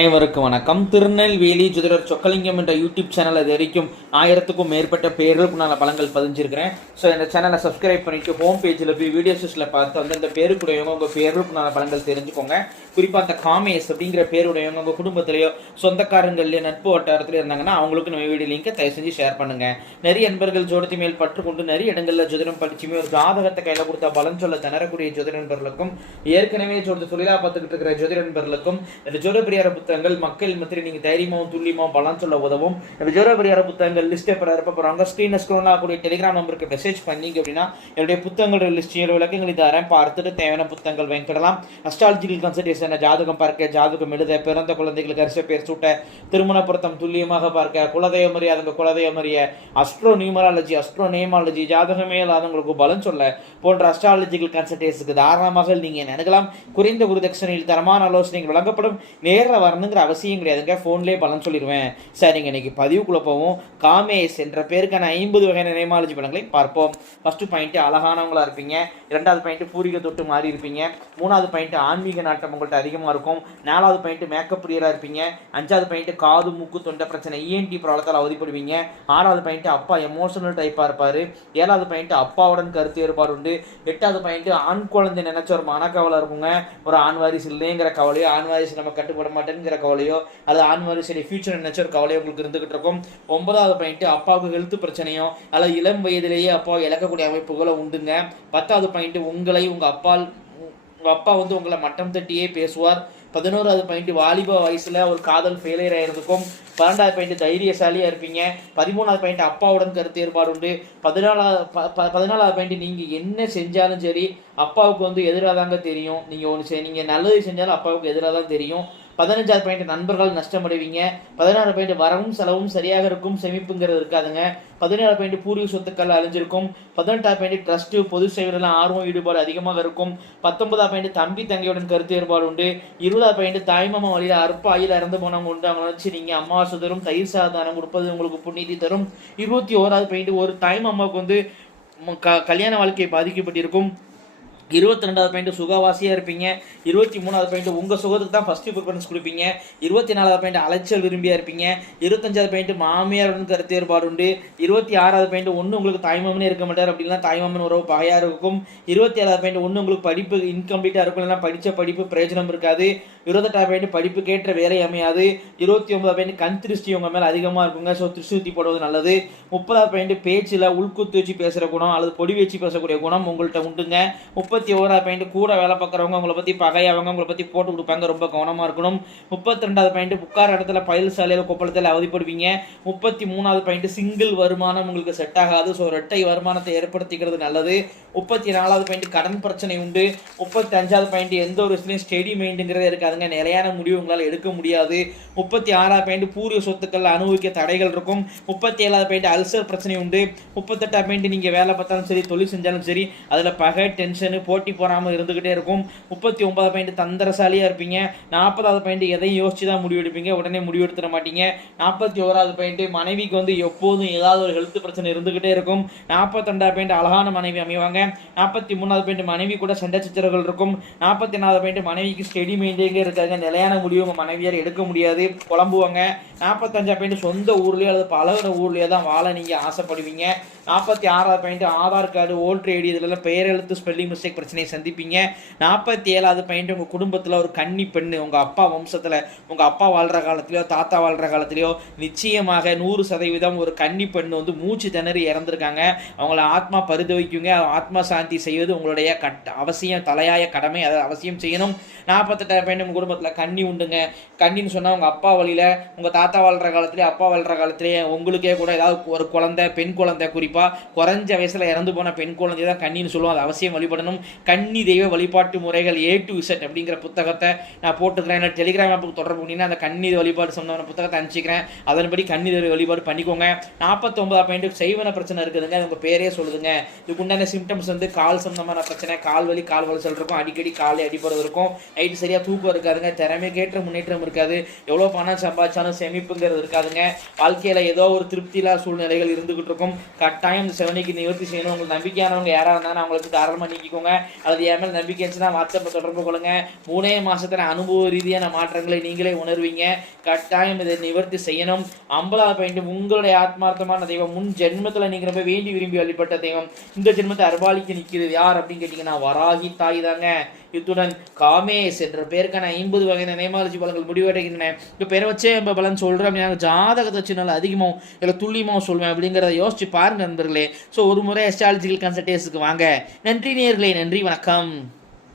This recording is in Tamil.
அனைவருக்கும் வணக்கம். திருநெல்வேலி ஜோதிடர் சொக்கலிங்கம் என்ற யூடியூப் சேனல் அது வரைக்கும் ஆயிரத்துக்கும் மேற்பட்ட பேர்களுக்குண்டான பலங்கள் பதிஞ்சிருக்கிறேன். ஸோ இந்த சேனலை சப்ஸ்கிரைப் பண்ணிட்டு ஹோம் பேஜில் போய் வீடியோஸில் பார்த்து அந்தந்த பேருக்குடையவங்க உங்கள் பேருக்குண்டான பலங்கள் தெரிஞ்சுக்கோங்க. குறிப்பாக அந்த காமேஸ் அப்படிங்கிற பேருடையவங்க உங்கள் குடும்பத்திலேயோ சொந்தக்காரங்கள்லையோ நட்பு வட்டாரத்தில் இருந்தாங்கன்னா அவங்களுக்கு நம்ம வீடியோ லிங்கை தயவு செஞ்சு ஷேர் பண்ணுங்கள் நிறைய நண்பர்கள் ஜோடத்தி மேல் பற்றுக்கொண்டு நிறைய இடங்களில் ஜோதிடம் படிச்சுமே ஒரு ஜாதகத்தை கையில் கொடுத்தா பலன் சொல்ல திணறக்கூடிய ஜோதிட நண்பர்களுக்கும் ஏற்கனவே ஜோதி தொழிலாக பார்த்துக்கிட்டு இருக்கிற ஜோதிட நண்பர்களுக்கும் இந்த ஜோட புத்தகங்கள் மக்கள் மத்தியில் நீங்கள் தைரியமாகவும் துல்லியமாகவும் பலன் சொல்ல உதவும். இந்த புத்தகங்கள் லிஸ்ட்டை பெற இருப்ப போகிறாங்க ஸ்க்ரீனில் ஸ்க்ரோல் ஆகக்கூடிய டெலிகிராம் நம்பருக்கு மெசேஜ் பண்ணீங்க அப்படின்னா என்னுடைய புத்தகங்களோட லிஸ்ட் விளக்கங்களை தரேன் பார்த்துட்டு தேவையான புத்தகங்கள் வாங்கிக்கிடலாம். அஸ்ட்ராலஜிக்கல் கன்சல்டேஷன் ஜாதகம் பார்க்க ஜாதகம் எழுத பிறந்த குழந்தைகளுக்கு அரிச பேர் சூட்ட திருமண பொருத்தம் துல்லியமாக பார்க்க குலதெய்வம் அறியாதவங்க குலதெய்வம் அறிய அஸ்ட்ரோ நியூமராலஜி அஸ்ட்ரோ நேமாலஜி ஜாதகமே இல்லாதவங்களுக்கு பலன் சொல்ல போன்ற அஸ்ட்ராலஜிக்கல் கன்சல்டேஷனுக்கு தாராளமாக நீங்கள் நினைக்கலாம் குறைந்த குருதட்சணையில் தரமான ஆலோசனைகள் வழங்கப்படும். நேரில் வர வரணுங்கிற அவசியம் கிடையாதுங்க. ஃபோன்லேயே பலன் சொல்லிடுவேன் சரிங்க இன்றைக்கி பதிவுக்குள்ளே போவோம். காமேஸ் என்ற பேருக்கான ஐம்பது வகையான நேமாலஜி பலன்களை பார்ப்போம். ஃபஸ்ட்டு பாயிண்ட்டு அழகானவங்களா இருப்பீங்க. இரண்டாவது பாயிண்ட் பூரிக தொட்டு மாறி இருப்பீங்க. மூணாவது பாயிண்ட் ஆன்மீக நாட்டம் உங்கள்கிட்ட அதிகமாக இருக்கும். நாலாவது பாயிண்ட் மேக்கப் பிரியராக இருப்பீங்க. அஞ்சாவது பாயிண்ட் காது மூக்கு தொண்டை பிரச்சனை இஎன்டி ப்ராப்ளத்தால் அவதிப்படுவீங்க. ஆறாவது பாயிண்ட் அப்பா எமோஷனல் டைப்பாக இருப்பார். ஏழாவது பாயிண்ட் அப்பாவுடன் கருத்து ஏற்பாடு உண்டு. எட்டாவது பாயிண்ட் ஆண் குழந்தை நினைச்ச ஒரு மனக்கவலை இருக்குங்க. ஒரு ஆண் வாரிசு இல்லைங்கிற கவலையோ ஆண் வாரிசு நம்ம கட்டுப்பட மாட்டேங்கிற கவலையோ அல்லது ஆன்மீக சரி ஃபியூச்சர் நினைச்ச கவலையோ உங்களுக்கு இருந்துகிட்டு இருக்கும். ஒன்பதாவது பாயிண்ட் அப்பாவுக்கு ஹெல்த் பிரச்சனையோ அல்லது இளம் வயதிலேயே அப்பாவை இழக்கக்கூடிய அமைப்புகளோ உண்டுங்க. பத்தாவது பாயிண்ட் உங்களை உங்கள் அப்பால் உங்கள் அப்பா வந்து உங்களை மட்டம் தட்டியே பேசுவார். பதினோராவது பாயிண்ட் வாலிப வயசுல ஒரு காதல் ஃபெயிலியர் ஆயிருக்கும் பன்னெண்டாவது பாயிண்ட் தைரியசாலியாக இருப்பீங்க. பதிமூணாவது பாயிண்ட் அப்பாவுடன் கருத்து ஏற்பாடு உண்டு. பதினாலாவது ப- ப- பதினாலாவது பாயிண்ட் நீங்கள் என்ன செஞ்சாலும் சரி அப்பாவுக்கு வந்து எதிராக தாங்க தெரியும். நீங்கள் ஒன்று செய் நல்லது செஞ்சாலும் அப்பாவுக்கு எதிராக தான் தெரியும். பதினஞ்சாவது பாயிண்ட் நண்பர்கள் நஷ்டமடைவீங்க. பதினாறு பாயிண்ட் வரவும் செலவும் சரியாக இருக்கும். சேமிப்புங்கிறது இருக்காதுங்க. பதினேழு பாயிண்ட் பூர்வீக சொத்துக்கள் அழிஞ்சிருக்கும். பதினெட்டாவது பாயிண்ட் ட்ரஸ்ட்டு பொது சேவையில் ஆர்வம் ஈடுபாடு அதிகமாக இருக்கும். பத்தொன்பதாம் பாயிண்ட் தம்பி தங்கையுடன் கருத்து ஏற்பாடு உண்டு. இருபதாவது பாயிண்ட் தாய்மாமா வழியில் அற்ப ஆயில் இறந்து போனவங்க உண்டு. அவங்க வச்சு நீங்கள் அமாவாசை தரும். தயிர் சாதானம் கொடுப்பது உங்களுக்கு புண்ணியத்தை தரும். இருபத்தி ஓராவது பாயிண்ட் ஒரு தாய்மாமாவுக்கு வந்து க- கல்யாண வாழ்க்கை பாதிக்கப்பட்டிருக்கும். இருபத்தி ரெண்டாவது பாயிண்ட் சுகவாசியாக இருப்பீங்க. இருபத்தி மூணாவது பாயிண்ட் உங்கள் சுகத்துக்கு தான் ஃபஸ்ட்டு ப்ரிஃபரன்ஸ் கொடுப்பீங்க. இருபத்தி நாலாவது பாயிண்ட் அலைச்சல் விரும்பியா இருப்பீங்க. இருபத்தஞ்சாவது பாயிண்ட் மாமியாருடன் கருத்து ஏற்பாடு உண்டு. இருபத்தி ஆறாவது பாயிண்ட் ஒன்று உங்களுக்கு தாய்மாமனே இருக்க மாட்டார். அப்படின்னா தாய்மாமன் உறவு பகையாக இருக்கும். இருபத்தி ஏழாவது பாயிண்ட் ஒன்று உங்களுக்கு படிப்பு இன்கம்ப்ளீட்டாக இருக்கும். இல்லைன்னா படித்த படிப்பு பிரயோஜனம் இருக்காது. இருபத்தெட்டாவது பாயிண்ட் படிப்புக்கேற்ற வேலை அமையாது. இருபத்தி ஒன்பதாவது பாயிண்ட் கண் திருஷ்டி உங்கள் மேலே அதிகமாக இருக்குங்க. ஸோ திருஷ்டி போடுவது நல்லது. முப்பதாவது பாயிண்ட் பேச்சில் உள்குத்து வச்சு பேசுகிற குணம் அல்லது பொடி வச்சு பேசக்கூடிய குணம் உங்கள்கிட்ட உண்டுங்க. முப்பத்தி ஓராவது பாயிண்ட் கூட வேலை பார்க்குறவங்க உங்களை பற்றி பகையவங்க உங்களை பற்றி போட்டு கொடுப்பாங்க. ரொம்ப கவனமாக இருக்கணும். முப்பத்தி ரெண்டாவது பாயிண்ட் உட்கார இடத்துல பயில் சாலையில் கொப்பளத்தில் அவதிப்படுவீங்க. முப்பத்தி மூணாவது பாயிண்ட் சிங்கிள் வருமானம் உங்களுக்கு செட் ஆகாது. ஸோ ரெட்டை வருமானத்தை ஏற்படுத்திக்கிறது நல்லது. முப்பத்தி நாலாவது பாயிண்ட் கடன் பிரச்சனை உண்டு. முப்பத்தி அஞ்சாவது பாயிண்ட் எந்த ஒரு விஷயத்துலையும் ஸ்டெடி மைண்டுங்கிறதே இருக்காதுங்க. நிலையான முடிவு உங்களால் எடுக்க முடியாது. முப்பத்தி ஆறாவது பாயிண்ட் பூர்வ சொத்துக்கள் அனுபவிக்க தடைகள் இருக்கும். முப்பத்தி ஏழாவது பாயிண்ட் அல்சர் பிரச்சனை உண்டு. முப்பத்தெட்டாவது பாயிண்ட் நீங்கள் வேலை பார்த்தாலும் சரி தொழில் செஞ்சாலும் சரி அதில் பகை டென்ஷனு போட்டி போகாமல் இருந்துக்கிட்டே இருக்கும். முப்பத்தி ஒன்பதாவது பாயிண்ட் தந்திரசாலியாக இருப்பீங்க. நாற்பதாவது பாயிண்ட் எதையும் யோசிச்சு தான் முடிவெடுப்பீங்க. உடனே முடிவெடுத்துட மாட்டீங்க. நாற்பத்தி ஓராவது பாயிண்ட் மனைவிக்கு வந்து எப்போதும் ஏதாவது ஒரு ஹெல்த் பிரச்சனை இருந்துக்கிட்டே இருக்கும். நாற்பத்தெண்டாவது பாயிண்ட் அழகான மனைவி அமைவாங்க. நாற்பத்தி மூணாவது பாயிண்ட் மனைவி கூட சண்டை சச்சரவுகள் இருக்கும். நாற்பத்தி நாலாவது பாயிண்ட் மனைவிக்கு ஸ்டெடி மெயின்டேங்க இருக்காங்க. நிலையான முடிவு உங்கள் மனைவியார் எடுக்க முடியாது. குழம்புவாங்க நாற்பத்தஞ்சாவது பாயிண்ட் சொந்த ஊர்லேயோ அல்லது பழகிற ஊர்லேயோ தான் வாழ நீங்கள் ஆசைப்படுவீங்க. நாற்பத்தி ஆறாவது பாயிண்ட் ஆதார் கார்டு ஓல்ட்ரு ஐடி இதெல்லாம் பெயர் எழுத்து ஸ்பெல்லிங் மிஸ்டேக் பிரச்சனையை சந்திப்பீங்க. நாற்பத்தி ஏழாவது பாயிண்ட் உங்கள் குடும்பத்தில் ஒரு கன்னி பெண்ணு உங்கள் அப்பா வம்சத்தில் உங்கள் அப்பா வாழ்கிற காலத்துலையோ தாத்தா வாழ்கிற காலத்துலையோ நிச்சயமாக நூறு சதவீதம் ஒரு கன்னி பெண்ணு வந்து மூச்சு திணறி இறந்துருக்காங்க. அவங்கள ஆத்மா பரிதவிக்குங்க. ஆத்மா சாந்தி செய்வது உங்களுடைய கட் அவசியம் தலையாய கடமை. அதை அவசியம் செய்யணும். நாற்பத்தெட்டாயிரம் பாயிண்ட் உங்கள் குடும்பத்தில் கன்னி உண்டுங்க. கன்னின்னு சொன்னால் உங்கள் அப்பா வழியில் உங்கள் தாத்தா வாழ்கிற காலத்துலேயே அப்பா வாழ்கிற காலத்துலேயே உங்களுக்கே கூட ஏதாவது ஒரு குழந்தை பெண் குழந்தை குறிப்பாக குறைஞ்ச வயசில் இறந்து போன பெண் குழந்தை தான் கண்ணின்னு சொல்லுவோம். அது அவசியம் வழிபடணும். கன்னி தெய்வ வழிபாட்டு முறைகள் ஏ டு இசட் அப்படிங்கிற புத்தகத்தை நான் போட்டுக்கிறேன் என்ன டெலிகிராம் ஆப்புக்கு தொடர்பு பண்ணிங்கன்னா அந்த கன்னி வழிபாடு சம்பந்தமான புத்தகத்தை அனுப்பிச்சிக்கிறேன். அதன்படி கன்னி தெய்வ வழிபாடு பண்ணிக்கோங்க. நாற்பத்தொன்பதாம் பாயிண்ட்டு செய்வன பிரச்சனை இருக்குதுங்க. அது உங்கள் பேரே சொல்லுதுங்க. இதுக்கு உண்டான சிம்டம்ஸ் வந்து கால் சம்பந்தமான பிரச்சனை. கால் வலி கால் வலிசல் இருக்கும். அடிக்கடி காலை அடிப்படுறது இருக்கும். நைட்டு சரியாக தூக்கம் இருக்காதுங்க. இருக்காதுங்க திறமைக்கேற்ற முன்னேற்றம் இருக்காது. எவ்வளோ பணம் சம்பாதிச்சாலும் சேமிப்புங்கிறது இருக்காதுங்க. வாழ்க்கையில் ஏதோ ஒரு திருப்தியில்லா சூழ்நிலைகள் இருந்துகிட்டு இருக்கும். கட்டாயம் இந்த நிவர்த்தி செய்யணும் உங்களுக்கு நம்பிக்கையானவங்க யாராக இருந்தாலும் அவங்களுக்கு தாராளமாக நீக்கிக்கோங்க. அல்லது என் மேல் நம்பிக்கை இருந்துச்சுன்னா வாட்ஸ்அப்பை தொடர்பு கொள்ளுங்க. மூணே மாசத்துல அனுபவ ரீதியான மாற்றங்களை நீங்களே உணர்வீங்க. கட்டாயம் இதை நிவர்த்தி செய்யணும். அம்பலா வேண்டும் உங்களுடைய ஆத்மார்த்தமான தெய்வம் முன் ஜென்மத்துல நீங்க ரொம்ப வேண்டி விரும்பி வழிபட்ட தெய்வம். இந்த ஜென்மத்தை அர்பாலிக்கு நிற்கிறது யார் அப்படின்னு கேட்டிங்கன்னா வராகி தாய் தாங்க. இத்துடன் காமேஸ் என்ற பேருக்கான ஐம்பது வகையான நேமாலஜி பலன்கள் முடிவடைகின்றன. இப்போ பேரை வச்சே நம்ம பலன் சொல்கிறோம் அப்படின்னா ஜாதகத்தை வச்சு நல்லா அதிகமாக இல்லை துல்லியமாக சொல்வேன் அப்படிங்கிறத யோசிச்சு பாருங்க நண்பர்களே. ஸோ ஒரு முறை அஸ்ட்ராலஜிக்கல் கன்சல்டேஷனுக்கு வாங்க. நன்றி நேர்களே நன்றி வணக்கம்.